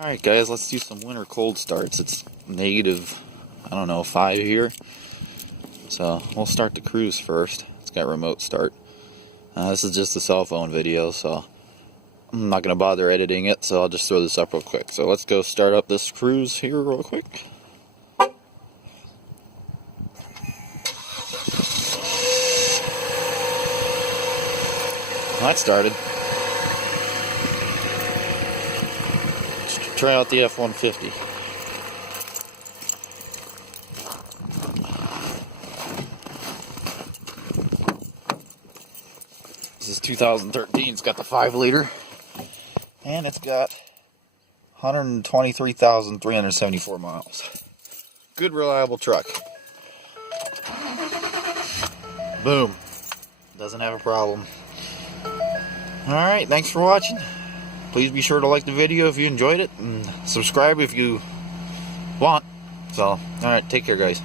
Alright guys, let's do some winter cold starts. It's negative, I don't know, 5 here. So we'll start the Cruze first. It's got remote start. This is just a cell phone video, so I'm not going to bother editing it, so I'll just throw this up real quick. So let's go start up this Cruze here real quick. Well, that started. Let's try out the F-150. This is 2013. It's got the 5-liter, and it's got 123,374 miles. Good, reliable truck. Boom. Doesn't have a problem. Alright, thanks for watching. Please be sure to like the video if you enjoyed it, and subscribe if you want. So, alright, take care guys.